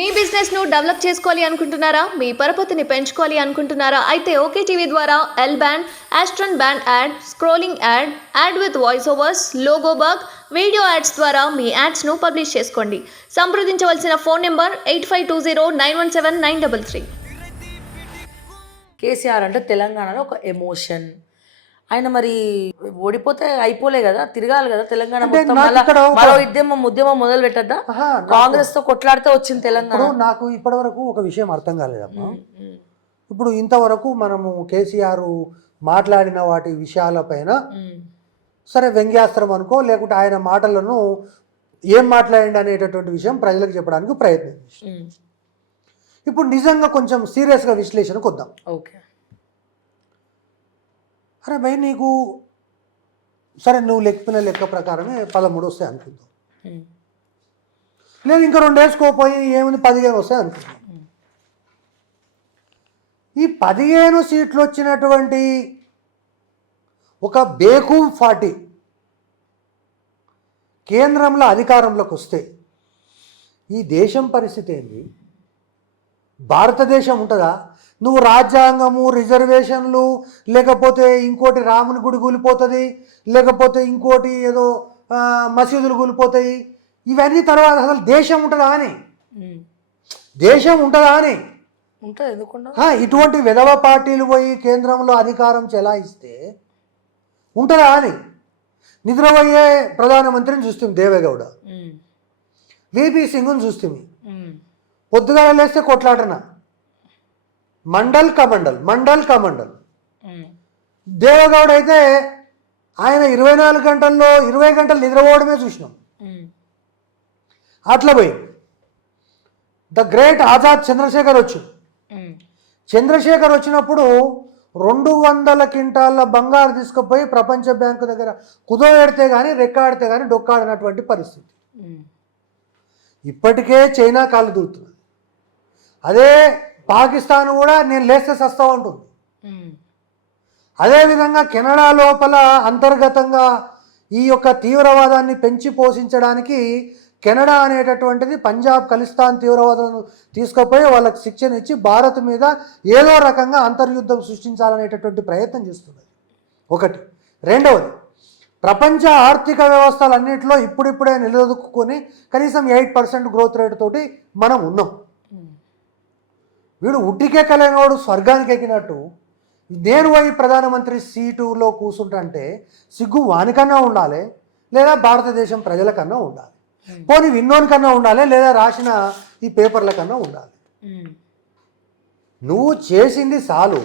మీ business ను develop చేసుకోవాలి అనుకుంటున్నారా? మీ పరపతిని పెంచుకోవాలి అనుకుంటున్నారా? అయితే ఓకే టీవీ ద్వారా ఎల్ బ్యాండ్, ఆస్ట్రన్ band ad, scrolling ad, ad with voice overs, logo bug, video ads ద్వారా మీ యాడ్స్ ను పబ్లిష్ చేసుకోండి. సంప్రదించవలసిన ఫోన్ నెంబర్ 8520917933. కేసీఆర్ అంటే తెలంగాణలో ఒక ఎమోషన్. ఆయన మరి ఓడిపోతే అయిపోలే కదా, తిరగాలి కదా తెలంగాణ మొత్తం. మరో ఉద్యమం మొదలు పెట్టద్దా? కాంగ్రెస్ తో కొట్లాడితే వచ్చింది తెలంగాణ. నాకు ఇప్పటి వరకు ఒక విషయం అర్థం కాలేదమ్మా. ఇప్పుడు ఇంతవరకు మనము కేసీఆర్ మాట్లాడిన వాటి విషయాలపైన సరే వ్యంగ్యాస్త్రం అనుకో, లేకుంటే ఆయన మాటలను ఏం మాట్లాడండి అనేటటువంటి విషయం ప్రజలకు చెప్పడానికి ప్రయత్నం చేసి, ఇప్పుడు నిజంగా కొంచెం సీరియస్గా విశ్లేషణకు వద్దాం. ఓకే, అరే భయ్ నీకు సరే నువ్వు లెక్క ప్రకారమే 13 వస్తాయి అనుకుందాం, లేదు ఇంకా 2 వేసుకోపోయి ఏముంది 15 వస్తాయి అనుకుందాం. ఈ 15 సీట్లు వచ్చినటువంటి ఒక బేకూఫ్ 40 కేంద్రంలో అధికారంలోకి వస్తే ఈ దేశం పరిస్థితి ఏంది? భారతదేశం ఉంటుందా? నువ్వు రాజ్యాంగము, రిజర్వేషన్లు, లేకపోతే ఇంకోటి రాముని గుడి కూలిపోతుంది, లేకపోతే ఇంకోటి ఏదో మసీదులు కూలిపోతాయి, ఇవన్నీ తర్వాత అసలు దేశం ఉంటుందా అని? దేశం ఉంటుందా అని ఉంటుంది. ఎందుకుండా ఇటువంటి విధవ పార్టీలు పోయి కేంద్రంలో అధికారం చెలాయిస్తే ఉంటుందా అని? నిద్రపోయే ప్రధానమంత్రిని చూస్తుంది దేవేగౌడ, విపి సింగ్ని చూస్తుంది, పొద్దుగాల లేస్తే కొట్లాటన మండల్ కమండల్. దేవగౌడ అయితే ఆయన 24 గంటల్లో 20 గంటలు నిద్రపోవడమే చూసినాం. అట్లా పోయి ద గ్రేట్ ఆజాద్ చంద్రశేఖర్ వచ్చినప్పుడు 200 క్వింటాల బంగారు తీసుకుపోయి ప్రపంచ బ్యాంకు దగ్గర కుదోబెడితే కానీ రెక్కాడితే కానీ డొక్కాడినటువంటి పరిస్థితి. ఇప్పటికే చైనా కాళ్ళు దూరుతున్నది. అదే పాకిస్తాన్ కూడా నేను లేస్తే సస్తా ఉంటుంది. అదేవిధంగా కెనడా లోపల అంతర్గతంగా ఈ యొక్క తీవ్రవాదాన్ని పెంచి పోషించడానికి కెనడా అనేటటువంటిది పంజాబ్ ఖలిస్తాన్ తీవ్రవాదులను తీసుకుపోయి వాళ్ళకి శిక్షణ ఇచ్చి భారత్ మీద ఏదో రకంగా అంతర్యుద్ధం సృష్టించాలనేటటువంటి ప్రయత్నం చేస్తున్నది. ఒకటి. రెండవది, ప్రపంచ ఆర్థిక వ్యవస్థలన్నింటిలో ఇప్పుడిప్పుడే నిలదొక్కుని కనీసం 8% గ్రోత్ రేట్ తోటి మనం ఉన్నాం. వీడు ఉట్టికెక్కలేనివాడు స్వర్గానికి ఎక్కినట్టు నేను పోయి ప్రధానమంత్రి సీటులో కూర్చుంటే సిగ్గు వానికన్నా ఉండాలి, లేదా భారతదేశం ప్రజలకన్నా ఉండాలి, పోనీ విన్నోనికన్నా ఉండాలి, లేదా రాసిన ఈ పేపర్ల కన్నా ఉండాలి. నువ్వు చేసింది చాలు.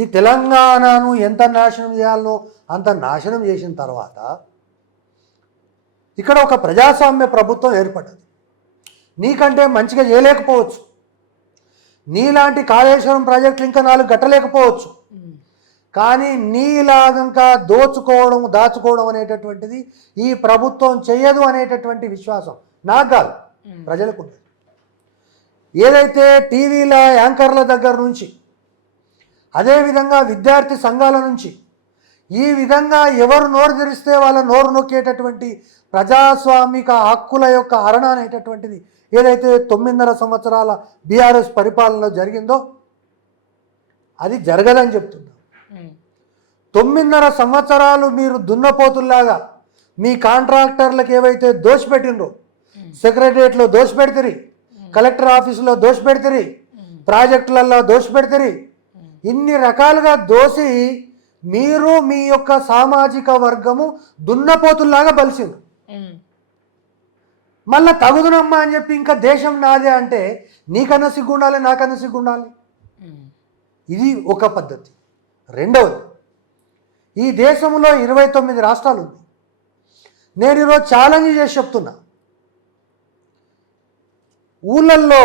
ఈ తెలంగాణను ఎంత నాశనం చేయాలనో అంత నాశనం చేసిన తర్వాత ఇక్కడ ఒక ప్రజాస్వామ్య ప్రభుత్వం ఏర్పడ్డది. నీకంటే మంచిగా చేయలేకపోవచ్చు, నీలాంటి కాళేశ్వరం ప్రాజెక్టులు ఇంకా 4 కట్టలేకపోవచ్చు, కానీ నీలాగా దాచుకోవడం అనేటటువంటిది ఈ ప్రభుత్వం చెయ్యదు అనేటటువంటి విశ్వాసం నాకు కాదు, ప్రజలకు ఉంది. ఏదైతే టీవీల యాంకర్ల దగ్గర నుంచి, అదేవిధంగా విద్యార్థి సంఘాల నుంచి ఈ విధంగా ఎవరు నోరు తెరిస్తే వాళ్ళ నోరు నొక్కేటటువంటి ప్రజాస్వామిక హక్కుల యొక్క హరణ అనేటటువంటిది ఏదైతే 9.5 సంవత్సరాల బీఆర్ఎస్ పరిపాలనలో జరిగిందో అది జరగదని చెప్తున్నా. 9.5 సంవత్సరాలు మీరు దున్నపోతుల్లాగా మీ కాంట్రాక్టర్లకు ఏవైతే దోషపెట్టినరో, సెక్రటరియట్లో దోషపెడితే, కలెక్టర్ ఆఫీసులో దోషపెడితే, ప్రాజెక్టులలో దోషపెడితే, ఇన్ని రకాలుగా దోసి మీరు మీ యొక్క సామాజిక వర్గము దున్నపోతుల్లాగా బలిసింది. మళ్ళా తగుదునమ్మా అని చెప్పి ఇంకా దేశం నాదే అంటే నీకన్నా సిగ్గుండాలి, నాకన్నా సిగ్గుండాలి. ఇది ఒక పద్ధతి. రెండవది, ఈ దేశంలో 29 రాష్ట్రాలు ఉంది. నేను ఈరోజు ఛాలెంజ్ చేసి చెప్తున్నా, ఊళ్ళల్లో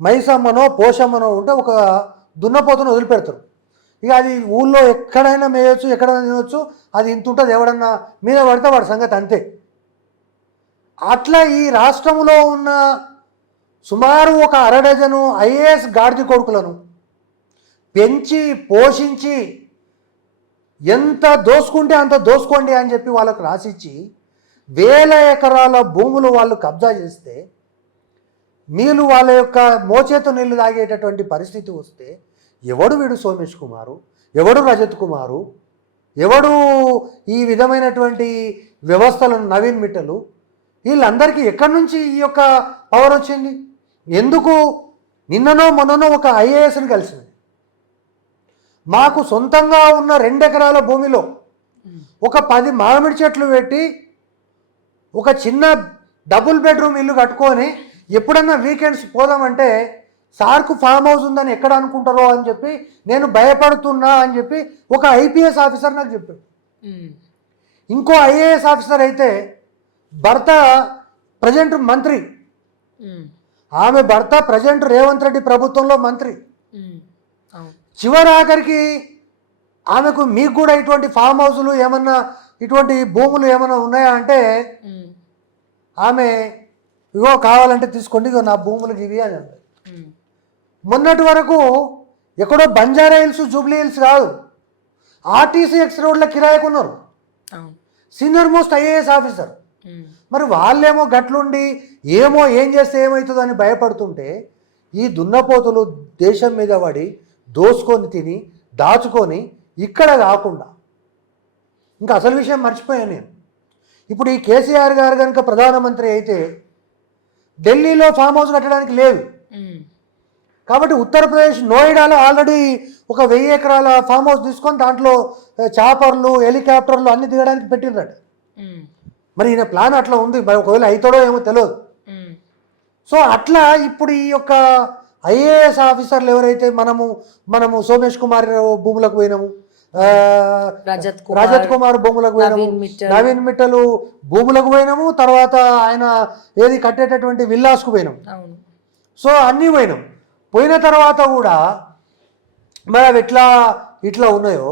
మైసమ్మనో పోషమ్మనో ఉంటే ఒక దున్నపోతును వదిలిపెడతారు. ఇక అది ఊళ్ళో ఎక్కడైనా మేయచ్చు, ఎక్కడైనా తినవచ్చు, అది ఇంత ఉంటుంది, ఎవడన్నా మీద పడితే వాడి సంగతి అంతే. అట్లా ఈ రాష్ట్రంలో ఉన్న సుమారు ఒక 1/2 డజను ఐఏఎస్ గాడిద కొడుకులను పెంచి పోషించి ఎంత దోసుకుంటే అంత దోసుకోండి అని చెప్పి వాళ్ళకు రాసిచ్చి 1000 ఎకరాల భూములు వాళ్ళు కబ్జా చేస్తే మీరు వాళ్ళ యొక్క మోచేత నీళ్లు తాగేటటువంటి పరిస్థితి వస్తే ఎవడు వీడు సోమేష్ కుమారు, ఎవడు రజత్ కుమారు, ఎవడు ఈ విధమైనటువంటి వ్యవస్థలను నవీన్ మిట్టలు, వీళ్ళందరికీ ఎక్కడి నుంచి ఈ యొక్క పవర్ వచ్చింది? ఎందుకు నిన్ననో మొన్ననో ఒక ఐఏఎస్ని కలిసింది. మాకు సొంతంగా ఉన్న 2 ఎకరాల భూమిలో ఒక 10 మామిడి చెట్లు పెట్టి ఒక చిన్న డబుల్ బెడ్రూమ్ ఇల్లు కట్టుకొని ఎప్పుడన్నా వీకెండ్స్ పోదామంటే సార్కు ఫామ్ హౌస్ ఉందని ఎక్కడ అనుకుంటారో అని చెప్పి నేను భయపడుతున్నా అని చెప్పి ఒక ఐపీఎస్ ఆఫీసర్ నాకు చెప్పాడు. ఇంకో ఐఏఎస్ ఆఫీసర్ అయితే భర్త ప్రజెంట్ మంత్రి, ఆమె భర్త ప్రజెంట్ రేవంత్ రెడ్డి ప్రభుత్వంలో మంత్రి. చివరి ఆఖరికి ఆమెకు మీకు కూడా ఇటువంటి ఫామ్ హౌస్లు ఏమన్నా ఇటువంటి భూములు ఏమన్నా ఉన్నాయా అంటే ఆమె ఇగో కావాలంటే తీసుకోండి, ఇగో నా భూములకు ఇవి అని అంటారు. మొన్నటి వరకు ఎక్కడో బంజారా హిల్స్, జూబ్లీ హిల్స్ కాదు, ఆర్టీసీ ఎక్స్ రోడ్ల కిరాయకున్నారు సీనియర్ మోస్ట్ ఐఏఎస్ ఆఫీసర్. మరి వాళ్ళేమో గట్లుండి ఏం చేస్తే ఏమవుతుందో అని భయపడుతుంటే ఈ దున్నపోతులు దేశం మీద పడి దోసుకొని తిని దాచుకొని ఇక్కడ కాకుండా ఇంకా అసలు విషయం మర్చిపోయాను నేను. ఇప్పుడు ఈ కేసీఆర్ గారు కనుక ప్రధానమంత్రి అయితే ఢిల్లీలో ఫామ్ హౌస్ కట్టడానికి లేదు కాబట్టి ఉత్తరప్రదేశ్ నోయిడాలో ఆల్రెడీ ఒక 1000 ఎకరాల ఫామ్ హౌస్ తీసుకొని దాంట్లో చాపర్లు, హెలికాప్టర్లు అన్ని దిగడానికి పెట్టిండ్రట. మరి ఈయన ప్లాన్ అట్లా ఉంది, మరి ఒకవేళ అవుతాడో ఏమో తెలియదు. సో అట్లా ఇప్పుడు ఈ యొక్క ఐఏఎస్ ఆఫీసర్లు ఎవరైతే మనము సోమేష్ కుమార్ భూములకు పోయినాము, రజత్ కుమార్ భూములకు పోయినాము, నవీన్ మిట్టలు భూములకు పోయినాము, తర్వాత ఆయన ఏది కట్టేటటువంటి విల్లాస్కు పోయినాము. సో అన్నీ పోయిన తర్వాత కూడా మరి అవి ఇట్లా ఉన్నాయో,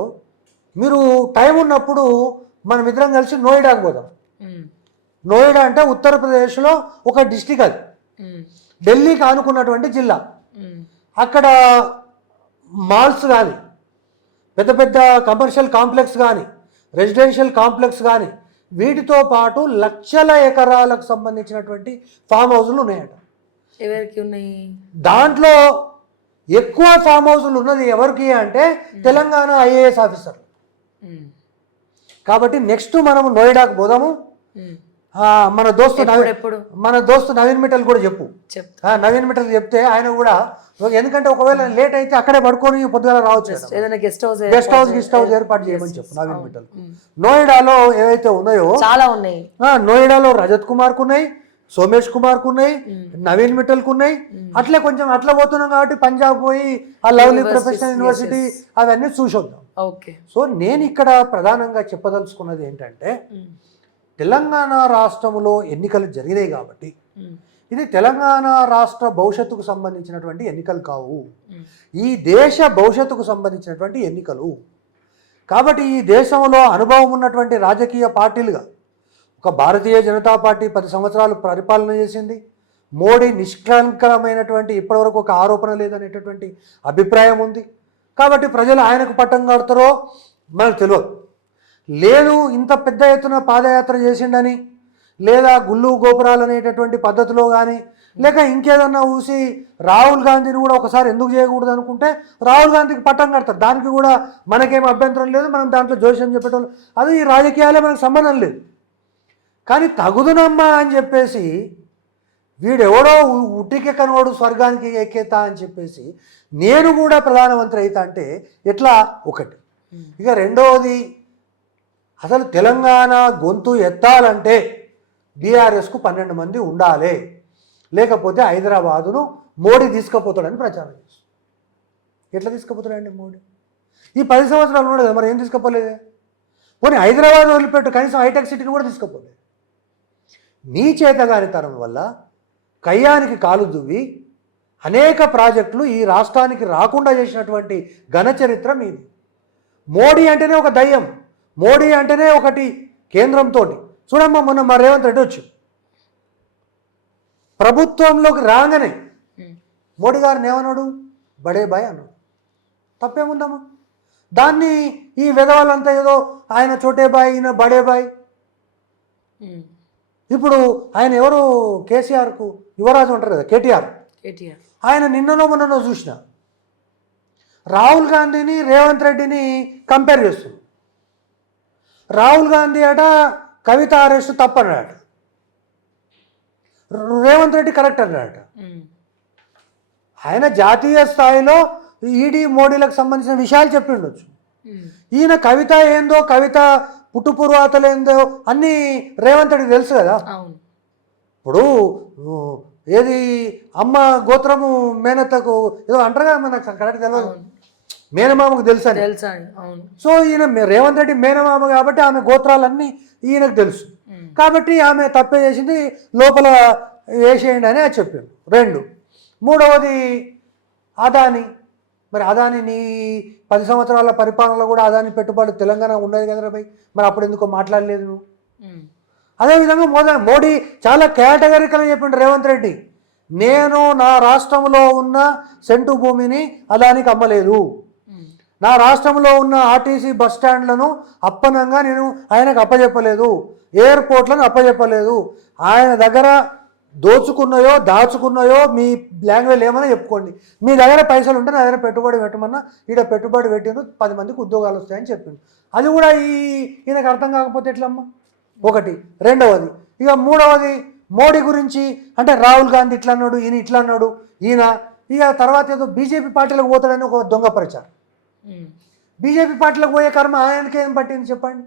మీరు టైం ఉన్నప్పుడు మనం ఇద్దరం కలిసి నోయిడాకు పోదాం. నోయిడా అంటే ఉత్తరప్రదేశ్లో ఒక డిస్టిక్, అది ఢిల్లీకి ఆనుకున్నటువంటి జిల్లా. అక్కడ మాల్స్ కానీ, పెద్ద పెద్ద కమర్షియల్ కాంప్లెక్స్ కానీ, రెసిడెన్షియల్ కాంప్లెక్స్ కానీ, వీటితో పాటు లక్షల ఎకరాలకు సంబంధించినటువంటి ఫామ్ హౌస్లు ఉన్నాయట. ఎవరికి ఉన్నాయి? దాంట్లో ఎక్కువ ఫామ్ హౌస్లు ఉన్నది ఎవరికి అంటే తెలంగాణ ఐఏఎస్ ఆఫీసర్. కాబట్టి నెక్స్ట్ మనము నోయిడాకు పోదాము. మన దోస్తు నవీన్ మిట్టల్ కూడా చెప్పు. నవీన్ మిట్టల్ చెప్తే ఆయన కూడా, ఎందుకంటే ఒకవేళ లేట్ అయితే అక్కడే పడుకొని పొద్దుగా రావచ్చు, గెస్ట్ హౌస్ ఏర్పాటు చేయమని చెప్పు నవీన్ మిట్టల్. నోయిడాలో ఏవైతే ఉన్నాయో చాలా ఉన్నాయి. నోయిడాలో రజత్ కుమార్కు ఉన్నాయి, సోమేష్ కుమార్కు ఉన్నాయి, నవీన్ మిట్టల్కు ఉన్నాయి. అట్లే కొంచెం అట్లా పోతున్నాం కాబట్టి పంజాబ్ పోయి ఆ లవ్లీ ప్రొఫెషనల్ యూనివర్సిటీ అవన్నీ చూసొద్దాం. సో నేను ఇక్కడ ప్రధానంగా చెప్పదలుచుకున్నది ఏంటంటే, తెలంగాణ రాష్ట్రంలో ఎన్నికలు జరిగినాయి కాబట్టి ఇది తెలంగాణ రాష్ట్ర భవిష్యత్తుకు సంబంధించినటువంటి ఎన్నికలు కావు, ఈ దేశ భవిష్యత్తుకు సంబంధించినటువంటి ఎన్నికలు. కాబట్టి ఈ దేశంలో అనుభవం ఉన్నటువంటి రాజకీయ పార్టీలుగా ఒక భారతీయ జనతా పార్టీ 10 సంవత్సరాలు పరిపాలన చేసింది. మోడీ నిష్కలంకరమైనటువంటి ఇప్పటివరకు ఒక ఆరోపణ లేదనేటటువంటి అభిప్రాయం ఉంది. కాబట్టి ప్రజలు ఆయనకు పట్టం కడతారో మనకు తెలియదు. లేదు ఇంత పెద్ద ఎత్తున పాదయాత్ర చేసిండని, లేదా గుళ్ళు గోపురాలు అనేటటువంటి పద్ధతిలో కానీ, లేక ఇంకేదన్నా ఊసి రాహుల్ గాంధీని కూడా ఒకసారి ఎందుకు చేయకూడదు అనుకుంటే రాహుల్ గాంధీకి పట్టం కడతారు. దానికి కూడా మనకేం అభ్యంతరం లేదు, మనం దాంట్లో జోస్యం చెప్పేటోళ్ళు, అది ఈ రాజకీయాలే మనకు సంబంధం లేదు. కానీ తగుదునమ్మా అని చెప్పేసి వీడెవడో ఉట్టికెక్కనోడు స్వర్గానికి ఎక్కేతా అని చెప్పేసి నేను కూడా ప్రధానమంత్రి అవుతా అంటే ఎట్లా? ఒకటి. ఇక రెండవది, అసలు తెలంగాణ గొంతు ఎత్తాలంటే బీఆర్ఎస్కు 12 మంది ఉండాలి, లేకపోతే హైదరాబాదును మోడీ తీసుకుపోతాడని ప్రచారం చేస్తారు. ఎట్లా తీసుకుపోతాడండి మోడీ? ఈ 10 సంవత్సరాలు ఉండదు మరి, ఏం తీసుకుపోలేదే? పోనీ హైదరాబాద్ వదిలిపెట్టు, కనీసం హైటెక్ సిటీని కూడా తీసుకుపోలేదు. నీ చేతగానితనం వల్ల కయ్యానికి కాలు దువ్వి అనేక ప్రాజెక్టులు ఈ రాష్ట్రానికి రాకుండా చేసినటువంటి ఘన చరిత్ర మీది. మోడీ అంటేనే ఒక దయ్యం, మోడీ అంటేనే ఒకటి కేంద్రంతో. చూడమ్మా, మొన్న మా రేవంత్ రెడ్డి వచ్చి ప్రభుత్వంలోకి రాగానే మోడీ గారిని ఏమన్నాడు? బడే బాయ్ అన్నాడు. తప్పేముందమ్మా? దాన్ని ఈ విధవాళ్ళంతా ఏదో ఆయన చోటే బాయ్, ఈయన బడే బాయ్. ఇప్పుడు ఆయన ఎవరు కేసీఆర్కు యువరాజు ఉంటారు కదా కేటీఆర్, కేటీఆర్ ఆయన నిన్ననో మొన్ననో చూసిన రాహుల్ గాంధీని రేవంత్ రెడ్డిని కంపేర్ చేస్తుంది. రాహుల్ గాంధీ అట కవిత అరెస్ట్ తప్పన్నాడట, రేవంత్ రెడ్డి కరెక్ట్ అన్నాడట. ఆయన జాతీయ స్థాయిలో ఈడీ మోడీలకు సంబంధించిన విషయాలు చెప్పి ఉండొచ్చు. ఈయన కవిత ఏందో, కవిత పుట్టుపూర్వాతలు ఏందో అన్నీ రేవంత్ రెడ్డికి తెలుసు కదా. ఇప్పుడు ఏది అమ్మ గోత్రము మేనత్తకు ఏదో అంటారు కదా, మనకు కరెక్ట్ తెలియదు, మేనమామకు తెలుసు అని. సో ఈయన రేవంత్ రెడ్డి మేనమామ కాబట్టి ఆమె గోత్రాలన్నీ ఈయనకు తెలుసు కాబట్టి ఆమె తప్పే చేసింది, లోపల వేసేయండి అని చెప్పారు. 2, మూడవది అదాని. మరి అదాని నీ 10 సంవత్సరాల పరిపాలనలో కూడా అదాని పెట్టుబడి తెలంగాణ ఉన్నది కదరా భయ్, మరి అప్పుడు ఎందుకో మాట్లాడలేదు నువ్వు. అదేవిధంగా మోడీ చాలా కేటగిరికల్గా చెప్పిండు రేవంత్ రెడ్డి, నేను నా రాష్ట్రంలో ఉన్న సెంటు భూమిని అదానికి అమ్మలేదు, నా రాష్ట్రంలో ఉన్న ఆర్టీసీ బస్ స్టాండ్లను అప్పనంగా నేను ఆయనకు అప్పచెప్పలేదు, ఎయిర్పోర్ట్లను అప్పచెప్పలేదు. ఆయన దగ్గర దోచుకున్నాయో దాచుకున్నాయో మీ లాంగ్వేజ్ ఏమైనా చెప్పుకోండి, మీ దగ్గర పైసలు ఉంటే నా దగ్గర పెట్టుబడి పెట్టమన్నా, ఈడ పెట్టుబడి పెట్టిండు 10 మందికి ఉద్యోగాలు వస్తాయని చెప్పిండు. అది కూడా ఈయనకు అర్థం కాకపోతే ఎట్లమ్మా? 1. రెండవది ఇక మూడవది మోడీ గురించి అంటే రాహుల్ గాంధీ ఇట్లా అన్నాడు, ఈయన ఇట్లా అన్నాడు, ఈయన ఇక తర్వాత ఏదో బీజేపీ పార్టీలకు పోతాడని ఒక దొంగ ప్రచారం. బీజేపీ పార్టీలకు పోయే కర్మ ఆయనకి ఏం పట్టింది చెప్పండి.